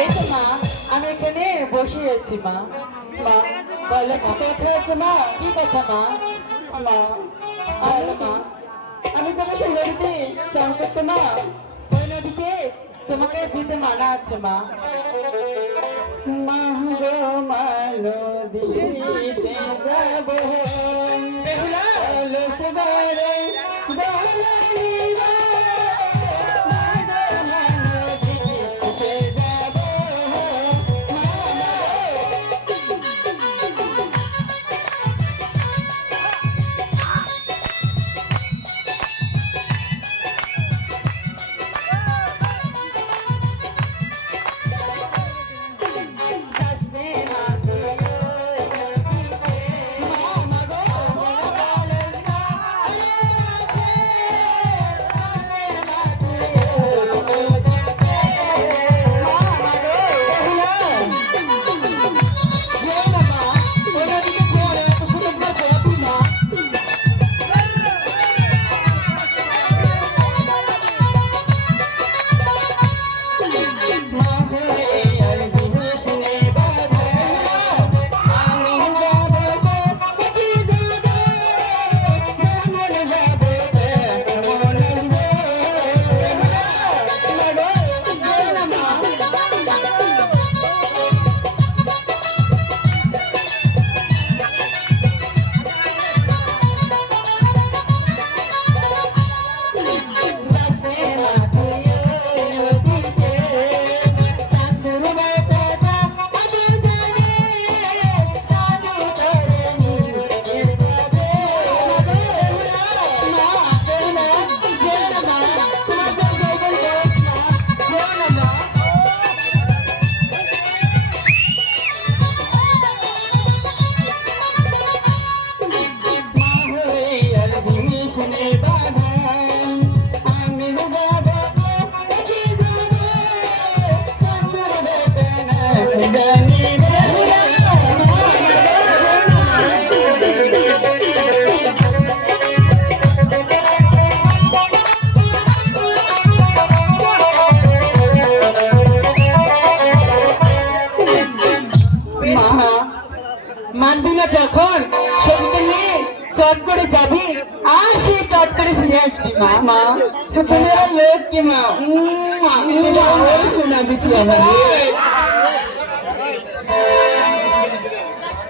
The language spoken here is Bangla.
এই তো মা আমি এখানে বসে আছি মা। মা বলো কথা আছে মা? কি কথা মা? মা বলো মা। আমি তোমার সেই নদীতে চান করতে মা। ওই নদীতে তোমাকে যেতে মানা আছে মা। মা গো মা নদীতে যাব। বেহুলা! মানবি না যখন সবকে নিয়ে চট করে যাবি? আর সেই চট করে ফিরে আসবি মা। মা। তুমি লোক কি মা? শোনাবি তুই আমাকে।